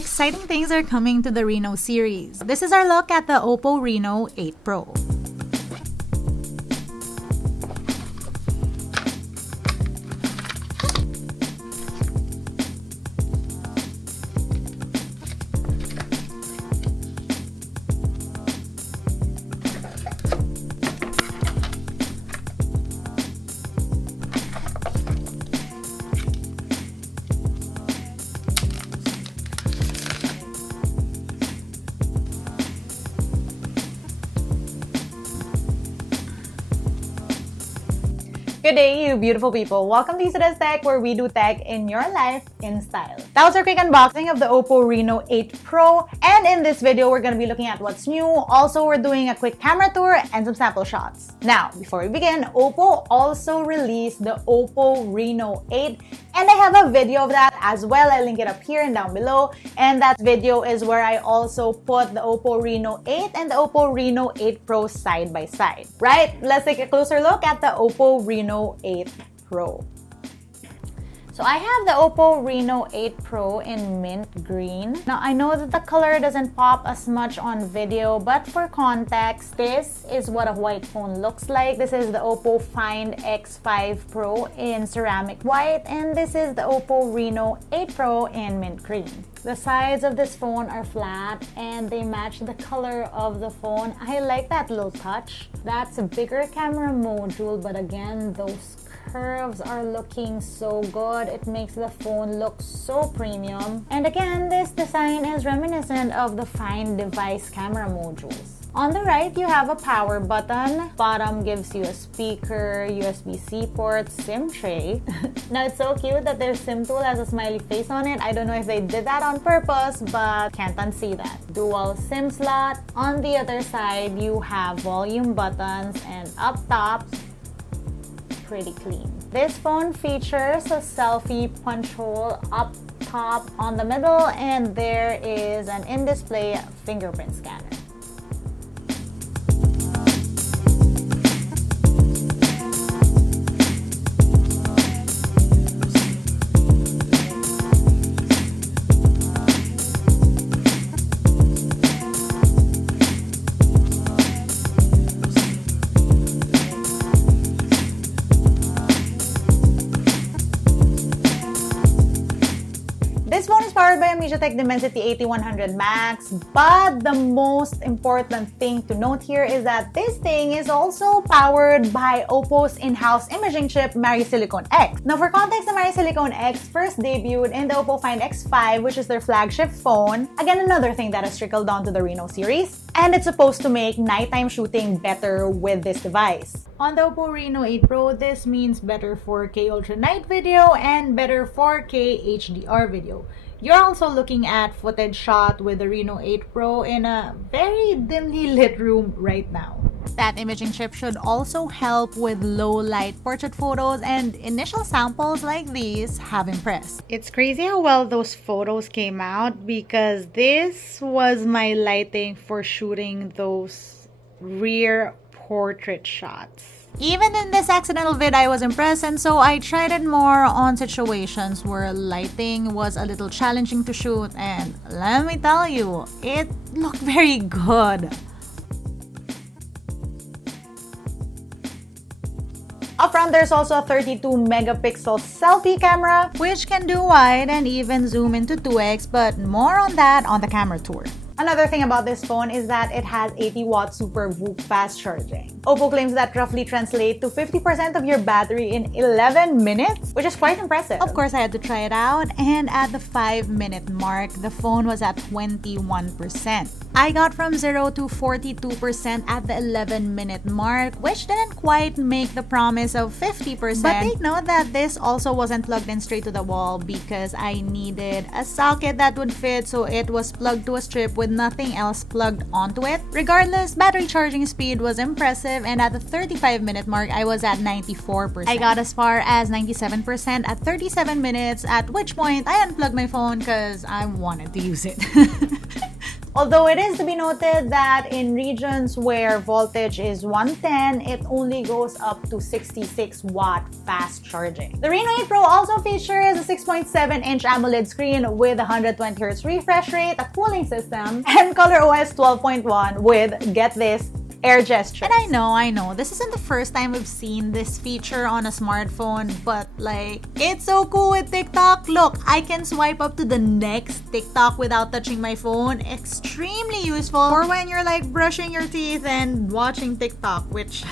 Exciting things are coming to the Reno series. This is our look at the OPPO Reno 8 Pro. Good day, you beautiful people. Welcome to LAZADA's Tech, where we do tech in your life in style. That was our quick unboxing of the OPPO Reno 8 Pro. And in this video, we're going to be looking at what's new. Also, we're doing a quick camera tour and some sample shots. Now, before we begin, OPPO also released the OPPO Reno 8. And I have a video of that as well. I'll link it up here and down below. And that video is where I also put the OPPO Reno 8 and the OPPO Reno 8 Pro side by side. Right? Let's take a closer look at the OPPO Reno 8 Pro. So I have the OPPO Reno 8 Pro in mint green. Now I know that the color doesn't pop as much on video, but for context, this is what a white phone looks like. This is the OPPO Find X5 Pro in ceramic white, and this is the OPPO Reno 8 Pro in mint green. The sides of this phone are flat and they match the color of the phone. I like that little touch. That's a bigger camera module, but again, those curves are looking so good. It makes the phone look so premium. And again, this design is reminiscent of the Find device camera modules. On the right, you have a power button. Bottom gives you a speaker, USB-C port, SIM tray. Now, it's so cute that their SIM tool has a smiley face on it. I don't know if they did that on purpose, but can't unsee that. Dual SIM slot. On the other side, you have volume buttons, and up top, pretty clean. This phone features a selfie punch hole up top on the middle, and there is an in-display fingerprint scanner. This phone is powered by a MediaTek Dimensity 8100 Max, but the most important thing to note here is that this thing is also powered by OPPO's in-house imaging chip, Marisilicon X. Now, for context, the Marisilicon X first debuted in the OPPO Find X5, which is their flagship phone. Again, another thing that has trickled down to the Reno series. And it's supposed to make nighttime shooting better with this device. On the OPPO Reno 8 Pro, this means better 4K Ultra Night video and better 4K HDR video. You're also looking at footage shot with the Reno 8 Pro in a very dimly lit room right now. That imaging chip should also help with low light portrait photos, and initial samples like these have impressed. It's crazy how well those photos came out, because this was my lighting for shooting those rear portrait shots. Even in this accidental vid, I was impressed, and so I tried it more on situations where lighting was a little challenging to shoot, and let me tell you, it looked very good. Up front, there's also a 32 megapixel selfie camera, which can do wide and even zoom into 2x, but more on that on the camera tour. Another thing about this phone is that it has 80-watt Super VOOC fast charging. OPPO claims that roughly translates to 50% of your battery in 11 minutes, which is quite impressive. Of course, I had to try it out, and at the 5-minute mark, the phone was at 21%. I got from 0 to 42% at the 11-minute mark, which didn't quite make the promise of 50%. But take note that this also wasn't plugged in straight to the wall, because I needed a socket that would fit, so it was plugged to a strip with nothing else plugged onto it. Regardless, battery charging speed was impressive, and at the 35-minute mark, I was at 94%. I got as far as 97% at 37 minutes, at which point I unplugged my phone because I wanted to use it. Although it is to be noted that in regions where voltage is 110, it only goes up to 66 watt fast charging. The Reno 8 Pro also features a 6.7-inch AMOLED screen with 120Hz refresh rate, a cooling system, and ColorOS 12.1 with, get this, air gesture. And I know, this isn't the first time we've seen this feature on a smartphone, but like, it's so cool with TikTok. Look, I can swipe up to the next TikTok without touching my phone. Extremely useful for when you're like brushing your teeth and watching TikTok, which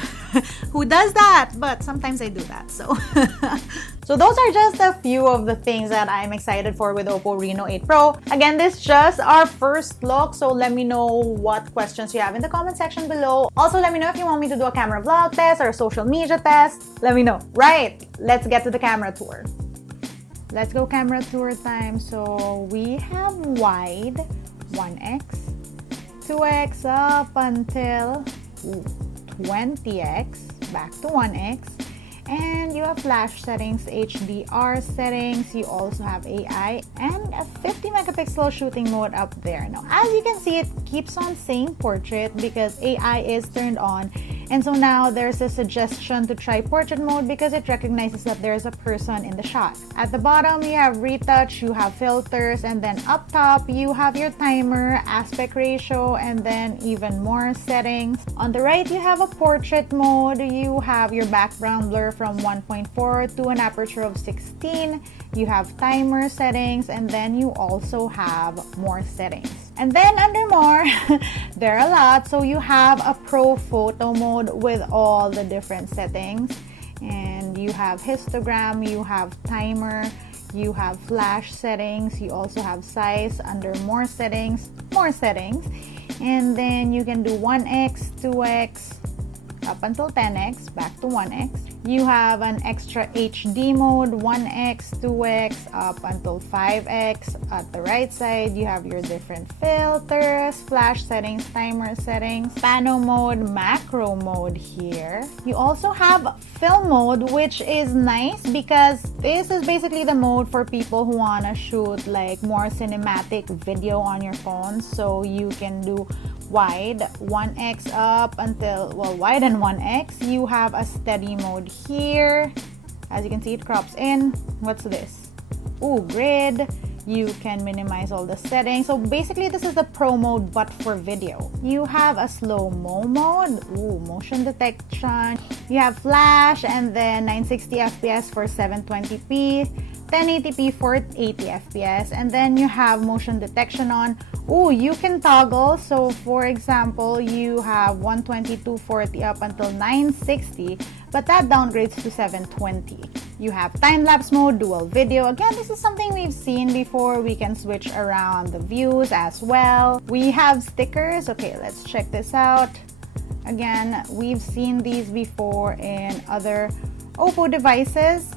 who does that? But sometimes I do that, so. So those are just a few of the things that I'm excited for with OPPO Reno 8 Pro. Again, this is just our first look, so let me know what questions you have in the comment section below. Also, let me know if you want me to do a camera vlog test or a social media test. Let me know. Right, let's get to the camera tour. Let's go camera tour time. So we have wide 1x, 2x up until 20x, back to 1x. And you have flash settings, HDR settings, you also have AI, and a 50 megapixel shooting mode up there. Now, as you can see, it keeps on saying portrait because AI is turned on. And so now there's a suggestion to try portrait mode because it recognizes that there's a person in the shot. At the bottom, you have retouch, you have filters, and then up top, you have your timer, aspect ratio, and then even more settings. On the right, you have a portrait mode. You have your background blur from 1.4 to an aperture of 16. You have timer settings, and then you also have more settings. And then under more, there are a lot. So you have a pro photo mode with all the different settings. And you have histogram, you have timer, you have flash settings, you also have size. Under more settings. And then you can do 1x, 2x, up until 10x, back to 1x. You have an extra HD mode, 1x, 2x, up until 5x. At the right side, you have your different filters, flash settings, timer settings, pano mode, macro mode here. You also have film mode, which is nice because this is basically the mode for people who want to shoot like more cinematic video on your phone. So you can do wide 1x up until, well, wide and 1x. You have a steady mode here. As you can see, it crops in. What's this? Ooh, grid. You can minimize all the settings. So basically, this is the pro mode, but for video. You have a slow-mo mode. Ooh, motion detection. You have flash, and then 960 FPS for 720p. 1080p for 80 FPS, and then you have motion detection on. Ooh, you can toggle. So for example, you have 120, 240 up until 960, but that downgrades to 720. You have time-lapse mode, dual video. Again, this is something we've seen before. We can switch around the views as well. We have stickers. Okay, let's check this out. Again, we've seen these before in other OPPO devices.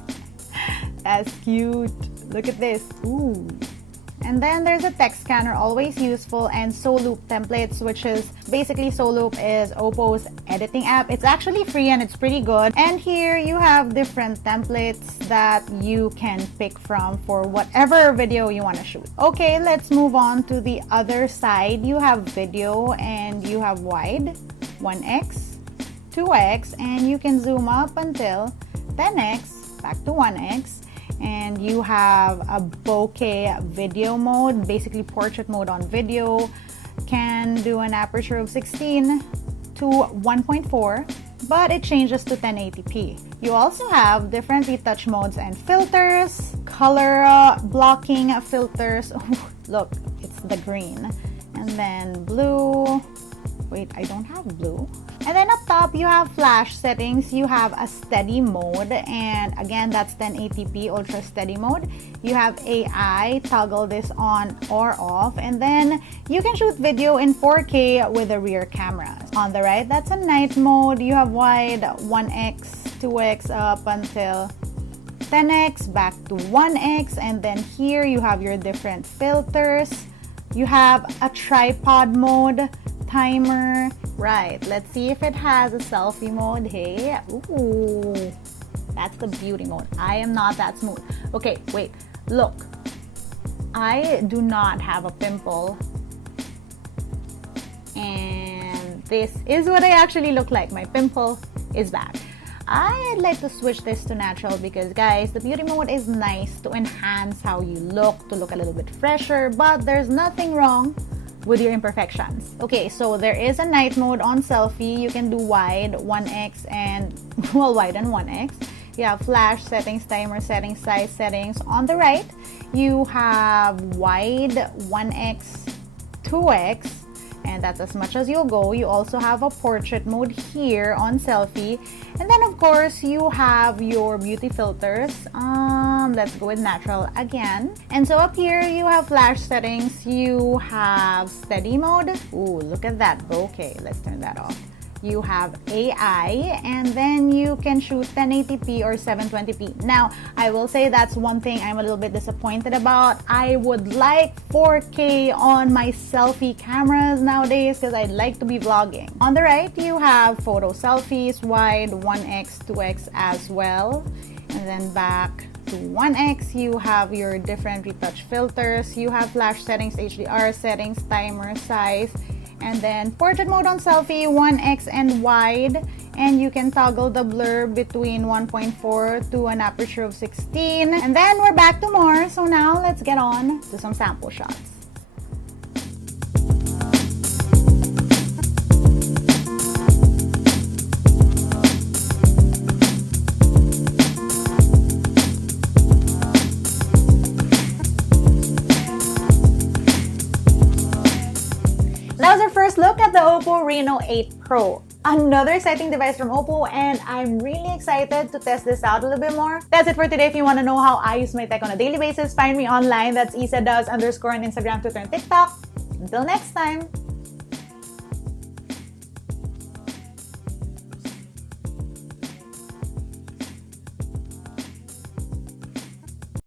That's cute. Look at this. Ooh. And then there's a text scanner, always useful, and Soloop templates, which is basically Soloop is OPPO's editing app. It's actually free and it's pretty good. And here you have different templates that you can pick from for whatever video you want to shoot. Okay, let's move on to the other side. You have video and you have wide, 1x, 2x, and you can zoom up until 10x, back to 1x. And you have a bokeh video mode, basically portrait mode on video. Can do an aperture of 16 to 1.4, but it changes to 1080p. You also have different retouch modes and filters, color blocking filters. Oh, look, it's the green. And then blue. Wait, I don't have blue. And then up top, you have flash settings. You have a steady mode, and again, that's 1080p ultra steady mode. You have AI, toggle this on or off, and then you can shoot video in 4K with a rear camera. On the right, that's a night mode. You have wide, 1x, 2x up until 10x, back to 1x, and then here you have your different filters. You have a tripod mode, timer. Right, let's see if it has a selfie mode. Hey, ooh, that's the beauty mode. I am not that smooth. Okay, wait, look. I do not have a pimple And this is what I actually look like. My pimple is back. I'd like to switch this to natural because, guys, the beauty mode is nice to enhance how you look, to look a little bit fresher, but there's nothing wrong with your imperfections. Okay, so there is a night mode on selfie. You can do wide, 1x, and well, wide and 1x. You have flash settings, timer settings, size settings. On the right, you have wide, 1x, 2x, and that's as much as you'll go. You also have a portrait mode here on selfie, and then of course you have your beauty filters. Let's go with natural again. And so up here you have flash settings, you have steady mode. Ooh, look at that. Okay, let's turn that off. You have AI, and then you can shoot 1080p or 720p. Now, I will say that's one thing I'm a little bit disappointed about. I would like 4K on my selfie cameras nowadays because I'd like to be vlogging. On the right, you have photo selfies, wide, 1x, 2x as well. And then back to 1x, you have your different retouch filters. You have flash settings, HDR settings, timer, size, and then portrait mode on selfie, 1x and wide, and you can toggle the blur between 1.4 to an aperture of 16. And then we're back to more, so now let's get on to some sample shots. That was our first look at the OPPO Reno 8 Pro. Another exciting device from OPPO, and I'm really excited to test this out a little bit more. That's it for today. If you want to know how I use my tech on a daily basis, find me online. That's isadoes_ on Instagram, Twitter, and TikTok. Until next time!